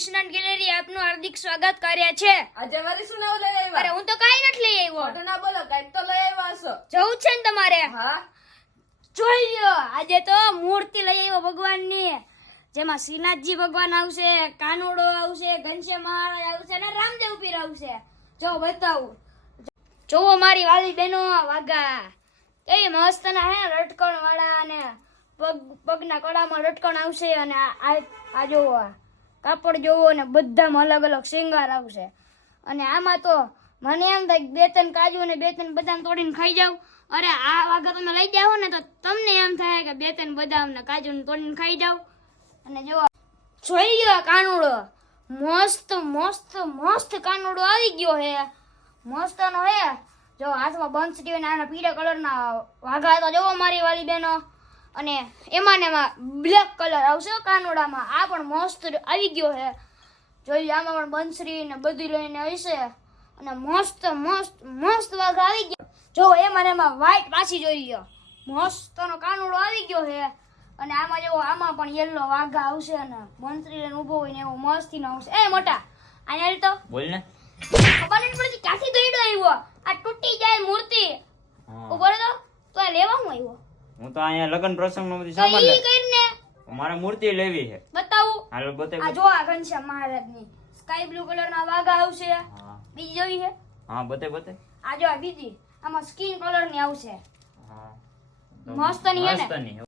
Krishna gallery આપનું હાર્દિક સ્વાગત કર્યા છે। આજે મારી શું નવું લઈ આવ્યા? અરે હું તો કાઈ નથી લઈ આવ્યો। મોઢું ના બોલો, કાંઈક તો લઈ આવ્યા હશો। જવું છે ને તમારે? હા, જોઈ લ્યો, આજે તો મૂર્તિ લઈ આવ્યો ભગવાનની, જેમાં શ્રીનાથજી ભગવાન આવશે, કાનુડો આવશે, ઘનશ્યામ મહારાજ આવશે અને રામદેવ પીર આવશે। જો બતાવું, જોવો મારી વાલી બહેનો વાઘા કેવી મસ્ત ના હે, લટકણ વાળા અને પગના કડામાં લટકણ આવશે અને આ જોવો કાપડ જોવો ને બધામાં અલગ અલગ શૃંગાર આવશે। અને આમાં તો મને એમ થાય કે 2-3 કાજુ ને 2-3 બદામ તોડીને ખાઈ જાવ। અરે આ વાઘા તમે લઈ જાઓ ને તો તમને એમ થાય કે 2-3 બદામ ને કાજુ ને તોડીને ખાઈ જાવ। અને જો જોઈ લ્યો કાનુડો, મસ્ત મસ્ત મસ્ત કાનુડો આવી ગયો હે, મસ્ત નો હે। જો હાથમાં બંસરી અને આના પીળા કલરના વાઘા તો જોવો મારી વાલી બહેનો, અને એમાં ને એમાં બ્લેક કલર આવશે કાનુડામાં। આ પણ મસ્ત આવી ગયો હે, જોઈ લો આમાં પણ બંસરી ને બધી લઈને હશે અને મસ્ત મસ્ત મસ્ત વાઘા આવી ગયો। જો એમાં ને એમાં વ્હાઈટ પાછી જોઈ લ્યો, મસ્ત નો કાનુડો આવી ગયો હે। અને આમાં જો આમાં પણ યેલો વાઘા આવશે અને બંસરી લઈને ઊભો હોય ને એવો મસ્તી નો આવશે। એ મોટા અહીંયા તો બોલ ને। ખબર નથી પડતી ક્યાંથી દોડ્યો આવ્યો, આ તૂટી જાય મૂર્તિ ઉભો રહો તો આ લેવા હું આવ્યો? હું તો અહીંયા લગન પ્રસંગનો બધી તો સામાન ઈ કરીને મારે મૂર્તિ લેવી છે। બતાવું, હાલો બતાવ। આ જો આ ઘનશ્યામ મહારાજની સ્કાય બ્લુ કલરના વાઘા આવશે। હા બીજી જોઈ છે? હા બતાવ। આ જો આ બીજી, આમાં સ્કિન કલરની આવશે, હા મસ્તની હે ને? મસ્તની હે।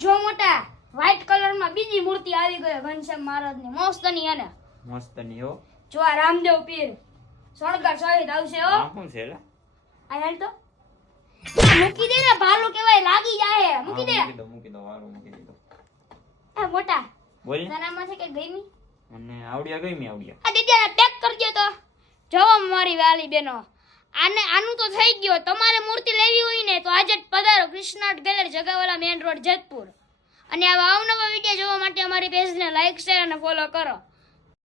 જો મોટા વ્હાઈટ કલરમાં બીજી મૂર્તિ આવી ગઈ ઘનશ્યામ મહારાજની, મસ્તની હે ને? મસ્તની હો। જો આ રામદેવ પીર શણગાર સહિત આવશે હો। આ શું છે લા? આ હેલ તો આ મૂકી દે ને, ભાલું કેવાય લાગી જાય, મૂકી દે। મૂકી દો વારું મૂકી દીધો। એ મોટા બોલ ને। તનામાં છે કે ગઈમી? અને આવડિયા ગઈ આવડિયા। આ દીદી પેક કરજો તો। જોવો મારી વાલી બેનો, આનું તો થઈ ગયો। તમારે મૂર્તિ લેવી હોય ને તો આજે જ પધારો Krishna gallery Jagawala main road Jetpur. અને આવા અવનવા વિડીયો જોવા માટે અમારી પેજને લાઈક શેર અને ફોલો કરો।